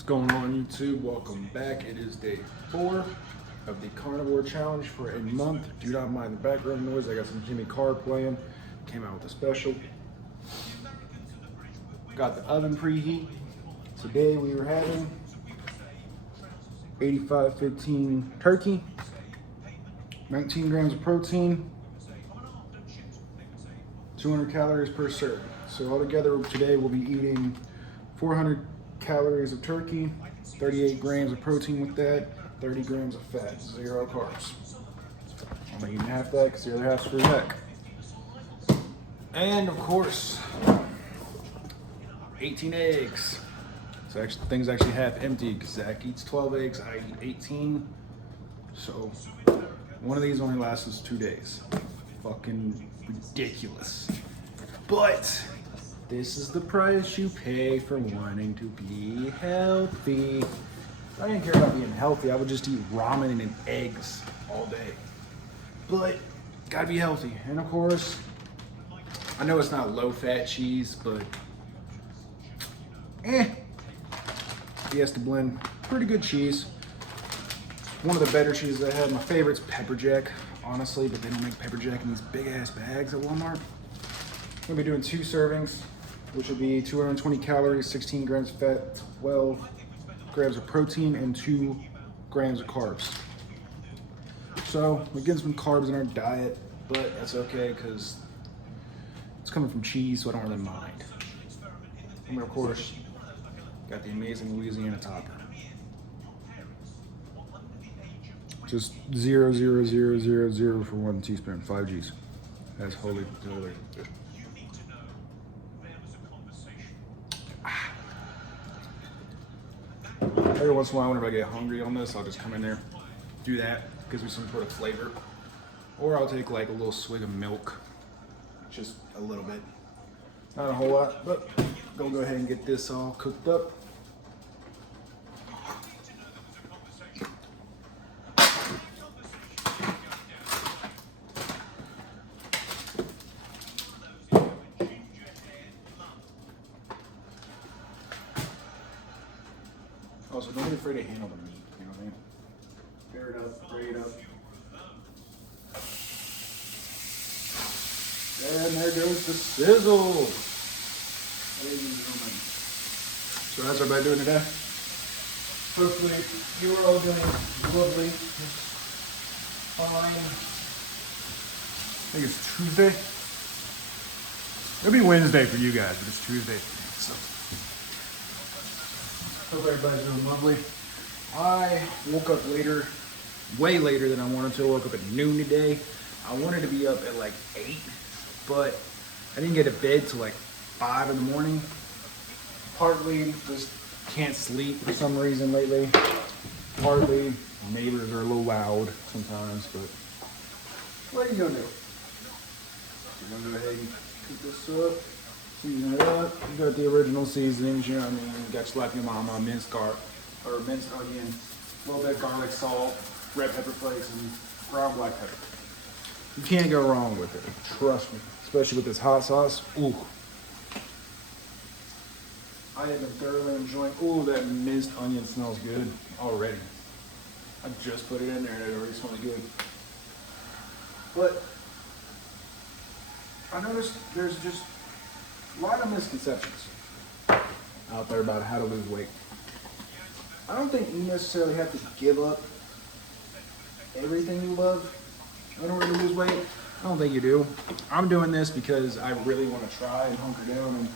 What's going on, YouTube? Welcome back. It is day 4 of the Carnivore challenge for a month. Do not mind the background noise. I got some Jimmy Carr playing. Came out with a special. Got the oven preheat. Today we were having 85-15 turkey, 19 grams of protein, 200 calories per serving. So altogether today we'll be eating 400 calories of turkey, 38 grams of protein with that, 30 grams of fat, 0 carbs. I'm gonna eat half that because the other half's for Zach. And of course, 18 eggs. So actually, things actually half empty because Zach eats 12 eggs, I eat 18. So one of these only lasts us 2 days. Fucking ridiculous. But this is the price you pay for wanting to be healthy. If I didn't care about being healthy, I would just eat ramen and eggs all day. But gotta be healthy. And of course, I know it's not low-fat cheese, but Yes, to blend pretty good cheese. One of the better cheeses I had. My favorite's pepper jack, honestly, but they don't make pepper jack in these big ass bags at Walmart. I'm gonna be doing 2 servings, which would be 220 calories, 16 grams of fat, 12 grams of protein, and 2 grams of carbs. So we're getting some carbs in our diet, but that's okay because it's coming from cheese, so I don't really mind. And of course, got the amazing Louisiana topper. Just 0.0000 for 1 teaspoon, 5 G's. That's holy. Every once in a while, whenever I get hungry on this, I'll just come in there, do that, gives me some sort of flavor. Or I'll take like a little swig of milk, just a little bit. Not a whole lot, but go ahead and get this all cooked up. Also, don't be afraid to handle the meat, you know what I mean? Bear it up, fry it up. And there goes the sizzle. Ladies and gentlemen. So that's everybody doing today. Hopefully you are all doing lovely. Fine. I think it's Tuesday. It'll be Wednesday for you guys, but it's Tuesday. So hope everybody's doing lovely. I woke up later, way later than I wanted to. I woke up at noon today. I wanted to be up at like 8, but I didn't get to bed till like 5 in the morning. Partly just can't sleep for some reason lately. Partly neighbors are a little loud sometimes, but what are you gonna do? You're gonna go ahead and cook this up. Season it up. You got the original seasonings, you know what I mean? You got your like your mama, minced onion, a little bit of garlic, salt, red pepper flakes, and ground black pepper. You can't go wrong with it. Trust me. Especially with this hot sauce. Ooh. I have been thoroughly enjoying. Ooh, that minced onion smells good already. I just put it in there and it already smells good. But I noticed there's just a lot of misconceptions out there about how to lose weight. I don't think you necessarily have to give up everything you love in order to lose weight. I don't think you do. I'm doing this because I really want to try and hunker down and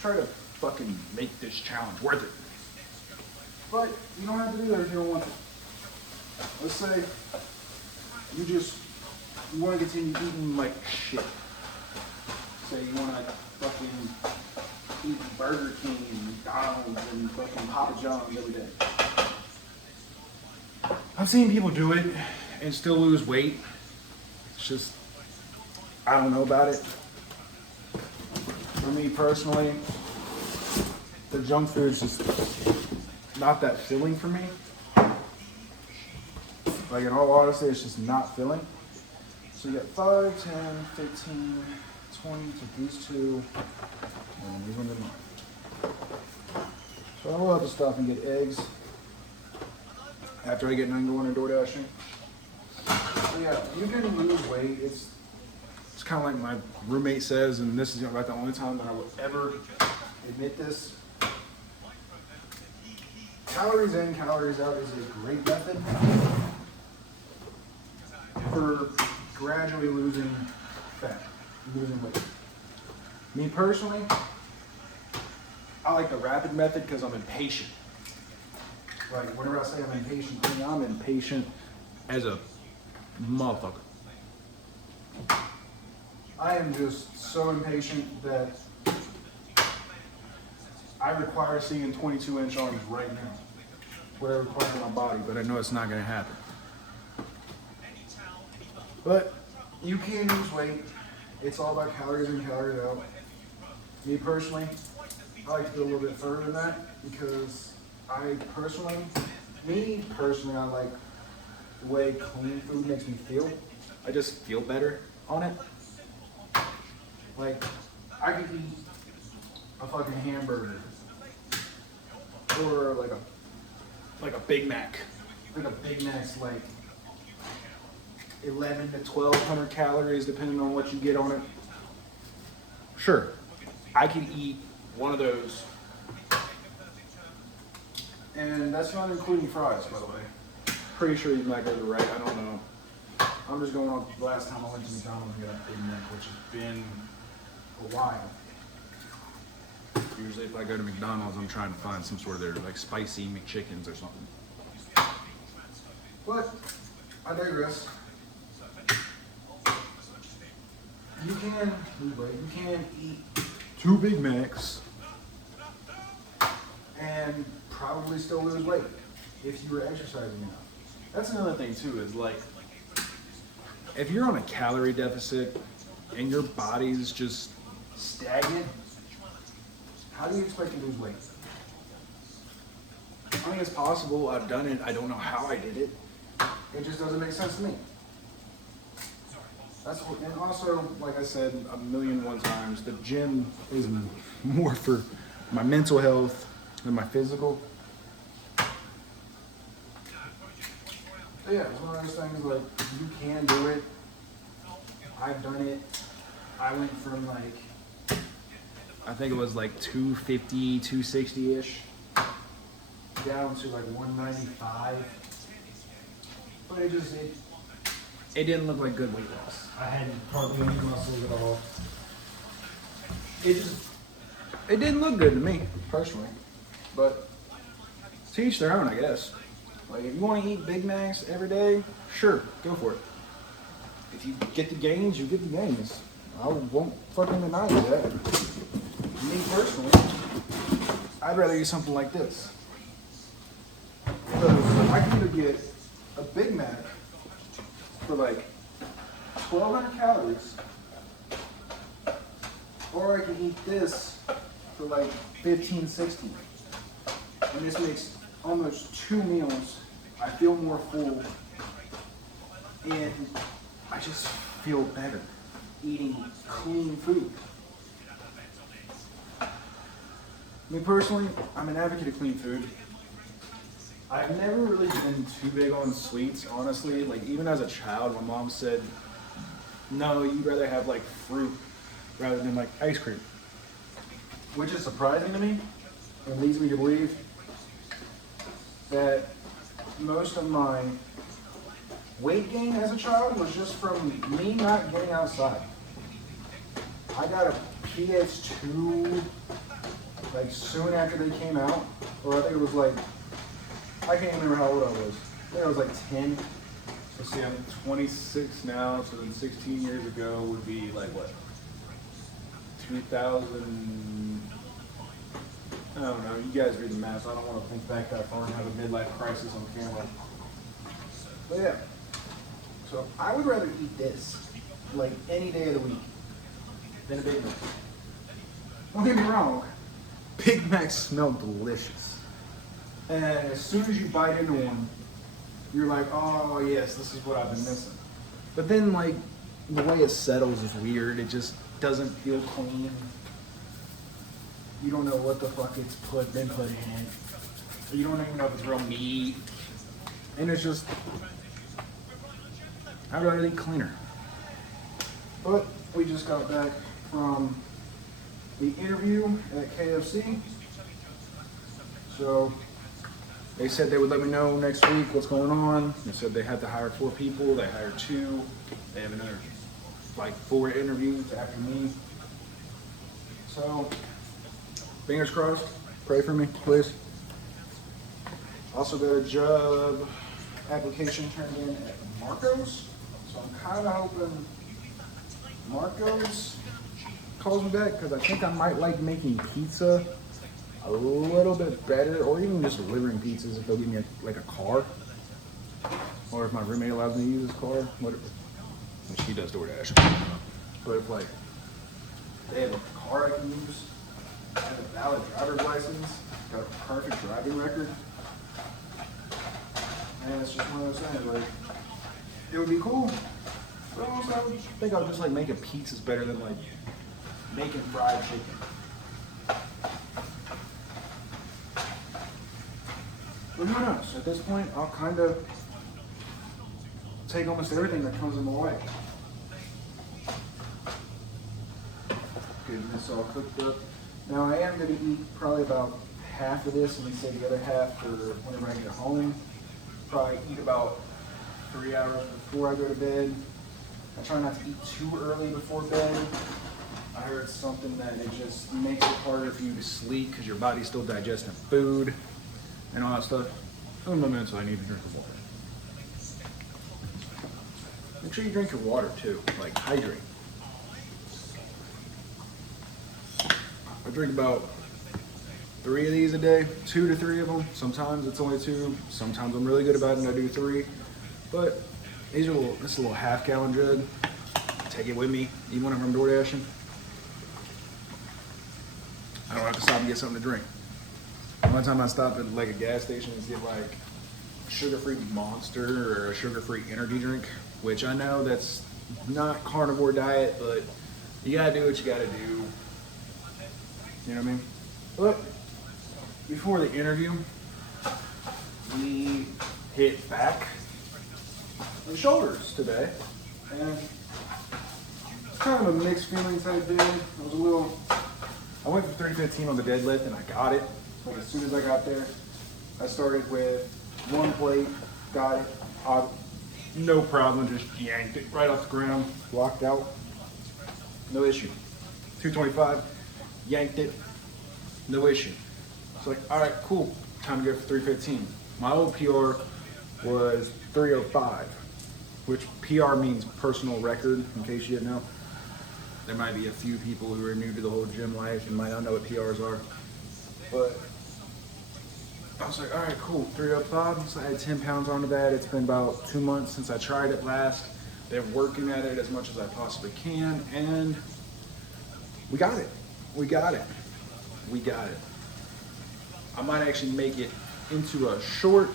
try to fucking make this challenge worth it. But you don't have to do that if you don't want to. Let's say you want to continue eating like shit. Say you want to fucking eat Burger King and McDonald's and fucking Papa John's every day. I've seen people do it and still lose weight. It's just, I don't know about it. For me personally, the junk food's just not that filling for me. Like in all honesty, it's just not filling. So you got 5, 10, 15, 20, so these 2, and these 1 to 9. So So I will have to stop and get eggs after I get done going and door dashing. So yeah, you can lose weight. It's kind of like my roommate says, and this is about the only time that I will ever admit this. Calories in, calories out is a great method for gradually losing fat, losing weight. Me personally, I like the rapid method because I'm impatient. Like, whenever I say I'm impatient, I mean I'm impatient as a motherfucker. I am just so impatient that I require seeing 22-inch arms right now. What I require in my body, but I know it's not going to happen. But you can lose weight. It's all about calories in, calories out. Me personally, I like to go a little bit further than that because I like the way clean food makes me feel. I just feel better on it. Like, I could eat a fucking hamburger or like a Big Mac. Like a Big Mac's like 11 to 1200 calories depending on what you get on it. Sure, I can eat one of those. And that's not including fries, by the way. Pretty sure you might go to the right, I don't know. I'm just going off the last time I went to McDonald's and got a Big Mac, which has been a while. Usually if I go to McDonald's, I'm trying to find some sort of their like spicy McChickens or something. But I digress. You can lose weight. You can eat 2 Big Macs and probably still lose weight if you were exercising enough. That's another thing too, is like, if you're on a calorie deficit and your body's just stagnant, how do you expect to lose weight? I mean, it's possible. I've done it. I don't know how I did it. It just doesn't make sense to me. That's what, and also, like I said a million one times, the gym is more for my mental health than my physical. So yeah, it's one of those things like, you can do it. I've done it. I went from like, I think it was like 250, 260-ish, down to like 195. But it didn't look like good weight loss. I hadn't hardly any muscles at all. It didn't look good to me, personally. But to each their own, I guess. Like, if you want to eat Big Macs every day, sure, go for it. If you get the gains, you get the gains. I won't fucking deny you that. Me personally, I'd rather eat something like this. Because I can either get a Big Mac for like 1,200 calories, or I can eat this for like 15, 16. And this makes almost 2 meals. I feel more full, and I just feel better eating clean food. Me personally, I'm an advocate of clean food. I've never really been too big on sweets, honestly. Like, even as a child, my mom said, no, you'd rather have like fruit rather than like ice cream. Which is surprising to me and leads me to believe that most of my weight gain as a child was just from me not getting outside. I got a PS2 like soon after they came out, or I think it was like, I can't even remember how old I was. I think I was like 10. So see, I'm 26 now, so then 16 years ago would be like what? 2000, I don't know, you guys read the math. I don't want to think back that far and have a midlife crisis on camera. But yeah, so I would rather eat this like any day of the week than a Big Mac. Don't get me wrong, Big Macs smell delicious. And as soon as you bite into one, you're like, oh yes, this is what I've been missing. But then like, the way it settles is weird. It just doesn't feel clean. you don't know what the fuck it's been put in. You don't even know if it's real meat. And it's just, I'd rather eat cleaner. But we just got back from the interview at KFC. So they said they would let me know next week what's going on. They said they had to hire 4 people. They hired 2. They have another like 4 interviews after me. So fingers crossed. Pray for me, please. Also got a job application turned in at Marco's. So I'm kind of hoping Marco's calls me back because I think I might like making pizza a little bit better, or even just delivering pizzas if they'll give me like a car, or if my roommate allows me to use his car, whatever. And she does DoorDash. But if like they have a car I can use, I have a valid driver's license, got a perfect driving record, and it's just one of those things like it would be cool. But also I would think I would just like making pizzas better than like making fried chicken. But who knows? At this point, I'll kind of take almost everything that comes in my way. Getting this all cooked up. Now I am going to eat probably about half of this and then save the other half for whenever I get home. Probably eat about 3 hours before I go to bed. I try not to eat too early before bed. I heard something that it just makes it harder for you to sleep because your body's still digesting food and all that stuff. Fundamentally, I need to drink the water. Make sure you drink your water too, like hydrate. I drink about 3 of these a day, 2 to 3 of them. Sometimes it's only 2. Sometimes I'm really good about it and I do 3. But these are this is a little half-gallon jug. Take it with me, even when I'm door dashing. I don't have to stop and get something to drink. One time I stopped at like a gas station and get like a sugar-free Monster or a sugar-free energy drink, which I know that's not carnivore diet, but you gotta do what you gotta do. You know what I mean? But before the interview, we hit back and shoulders today, and it's kind of a mixed feelings type deal. I went for 315 on the deadlift and I got it. But as soon as I got there, I started with 1 plate, got it, no problem, just yanked it right off the ground, locked out, no issue. 225, yanked it, no issue. It's like, all right, cool, time to go for 315. My old PR was 305, which PR means personal record, in case you didn't know. There might be a few people who are new to the whole gym life and might not know what PRs are. But I was like, all right, cool, 305. So I had 10 pounds onto that. It's been about 2 months since I tried it last. Been working at it as much as I possibly can, and we got it. We got it. We got it. I might actually make it into a short.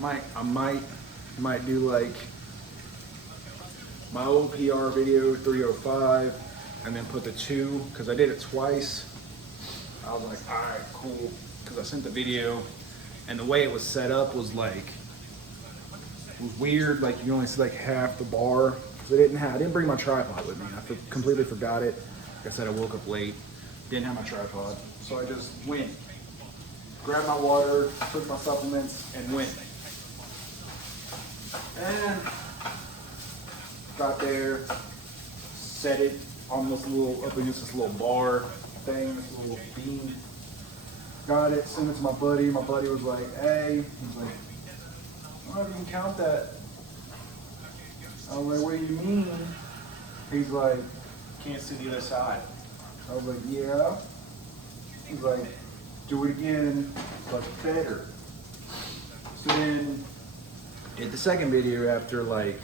I might do like my old PR video, 305, and then put the 2, because I did it twice. I was like, all right, cool, because I sent the video, and the way it was set up was like, it was weird, like you only see like half the bar. I didn't bring my tripod with me. I completely forgot it. Like I said, I woke up late, didn't have my tripod, so I just went, grabbed my water, took my supplements, and went. And got there, set it on this little, up against this little bar thing, this little beam. Got it, sent it to my buddy. My buddy was like, hey, he's like, I don't even count that. I was like, what do you mean? He's like, can't see the other side. I was like, yeah. He's like, do it again, but better. So then, did the second video after like,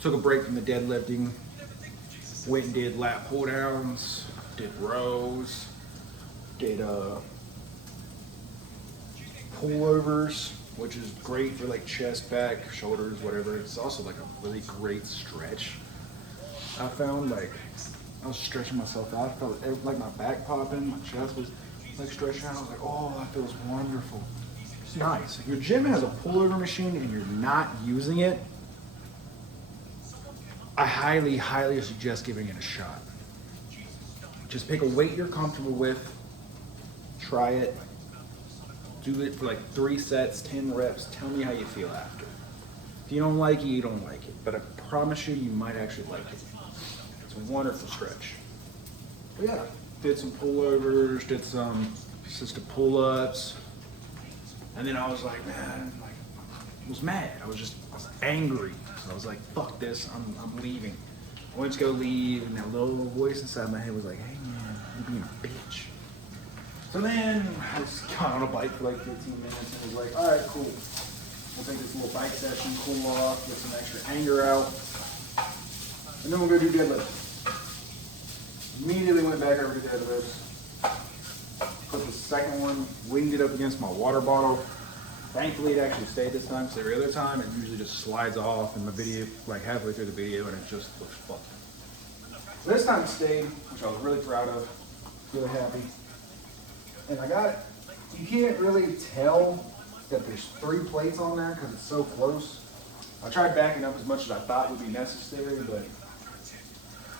took a break from the deadlifting, went and did lat pull downs, did rows, did pullovers, which is great for like chest, back, shoulders, whatever. It's also like a really great stretch. I found like I was stretching myself out. I felt like my back popping, my chest was like stretching out. I was like, oh, that feels wonderful. It's nice. If your gym has a pullover machine and you're not using it, I highly, highly suggest giving it a shot. Just pick a weight you're comfortable with, try it, do it for like 3 sets, 10 reps, tell me how you feel after. If you don't like it, you don't like it, but I promise you, you might actually like it. It's a wonderful stretch. But yeah, did some pullovers, did some assisted pull-ups, and then I was like, man, like, I was mad. I was angry. So I was like, fuck this, I'm leaving. I went to go leave, and that little voice inside my head was like, hey man, you're being a bitch. So then I just got on a bike for like 15 minutes and was like, all right, cool. We'll take this little bike session, cool off, get some extra anger out, and then we'll go do deadlifts. Immediately went back over to deadlifts. Put the second one, winged it up against my water bottle. Thankfully, it actually stayed this time, because every other time, it usually just slides off in the video, like halfway through the video, and it just looks fucked. So this time it stayed, which I was really proud of, really happy. And I got, you can't really tell that there's 3 plates on there because it's so close. I tried backing up as much as I thought would be necessary, but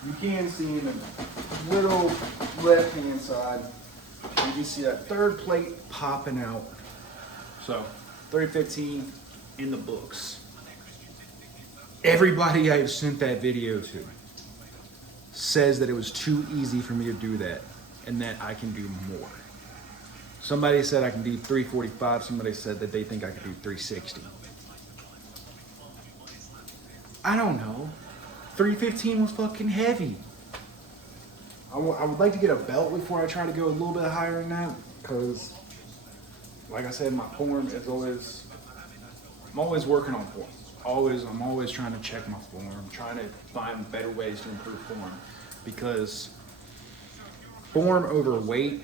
you can see in the little left-hand side, you can see that 3rd plate popping out. So 315 in the books. Everybody I've sent that video to says that it was too easy for me to do that and that I can do more. Somebody said I can do 345. Somebody said that they think I could do 360. I don't know. 315 was fucking heavy. I would like to get a belt before I try to go a little bit higher than that, because like I said, my form is always, I'm always working on form. I'm always trying to check my form, trying to find better ways to improve form, because form over weight,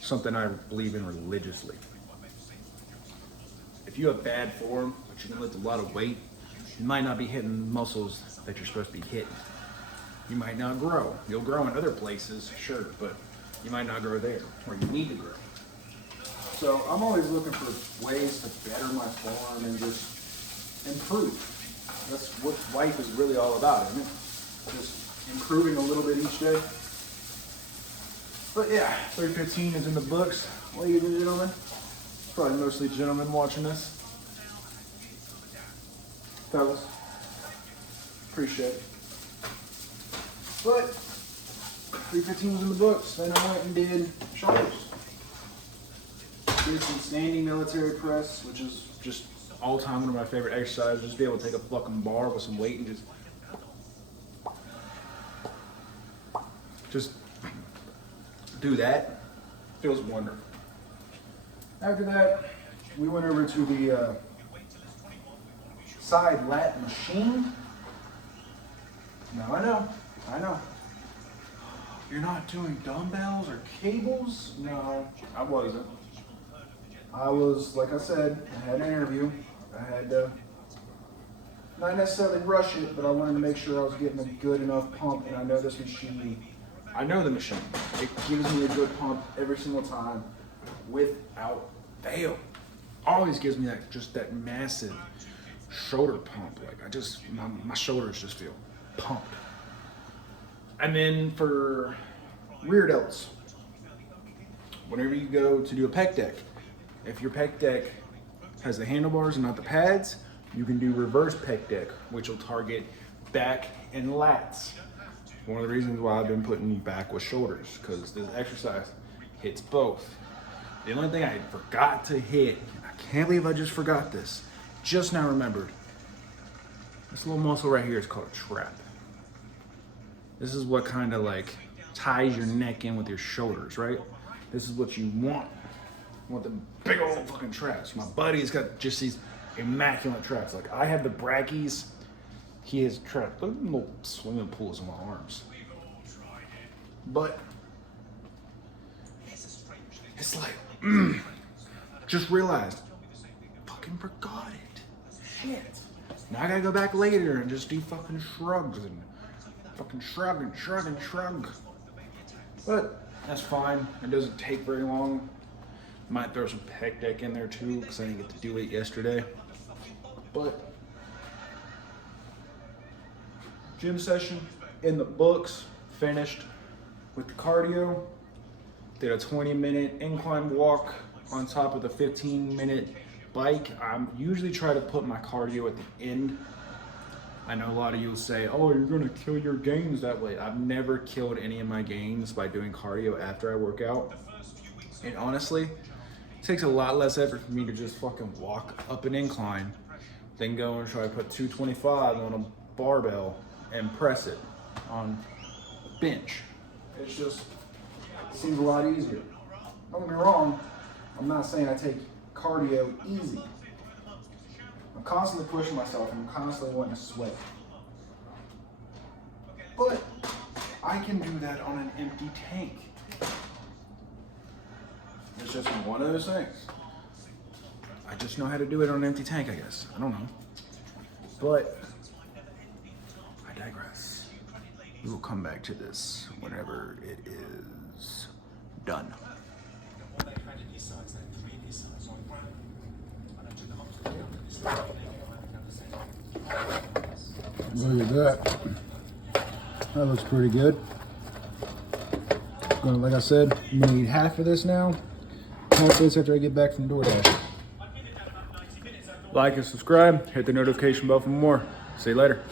something I believe in religiously. If you have bad form, but you can lift a lot of weight, you might not be hitting muscles that you're supposed to be hitting. You might not grow. You'll grow in other places, sure, but you might not grow there, where you need to grow. So I'm always looking for ways to better my form and just improve. That's what life is really all about, isn't it? Just improving a little bit each day. But yeah, 315 is in the books, ladies and gentlemen. Probably mostly gentlemen watching this. Fellas, appreciate it. But 315 was in the books. Then I went and did shoulders. Did some standing military press, which is just all time one of my favorite exercises. Just be able to take a fucking bar with some weight and just do that. Feels wonderful. After that, we went over to the side lat machine. Now I know. You're not doing dumbbells or cables? No, I wasn't. I was, like I said, I had an interview. I had to not necessarily rush it, but I wanted to make sure I was getting a good enough pump, and I know this machine. I know the machine. It gives me a good pump every single time without fail. Always gives me that massive shoulder pump. Like my shoulders just feel pumped. And then for rear delts, whenever you go to do a pec deck, if your pec deck has the handlebars and not the pads, you can do reverse pec deck, which will target back and lats. One of the reasons why I've been putting back with shoulders, because this exercise hits both. The only thing I forgot to hit, I can't believe I just forgot this, just now remembered, this little muscle right here is called a trap. This is what kind of like ties your neck in with your shoulders, right? This is what you want. You want the big old fucking traps. My buddy's got just these immaculate traps. Like I have the brachys, he has traps. Look at the little swimming pools in my arms. But it's like, just realized, fucking forgot it. Shit. Now I gotta go back later and just do fucking shrugs and fucking shrug and shrug and shrug. But that's fine. It doesn't take very long. Might throw some pec deck in there too because I didn't get to do it yesterday. But gym session in the books, finished with the cardio. Did a 20-minute incline walk on top of the 15-minute bike. I usually try to put my cardio at the end. I know a lot of you will say, oh, you're gonna kill your gains that way. I've never killed any of my gains by doing cardio after I work out. And honestly, it takes a lot less effort for me to just fucking walk up an incline than go and try to put 225 on a barbell and press it on a bench. It's just, it seems a lot easier. Don't get me wrong, I'm not saying I take cardio easy. I'm constantly pushing myself and I'm constantly wanting to sweat. But I can do that on an empty tank. It's just one of those things. I just know how to do it on an empty tank, I guess. I don't know. But I digress. We will come back to this whenever it is done. Look at that. That looks pretty good. Like I said, I'm gonna eat half of this now. Half of this after I get back from DoorDash. Like and subscribe. Hit the notification bell for more. See you later.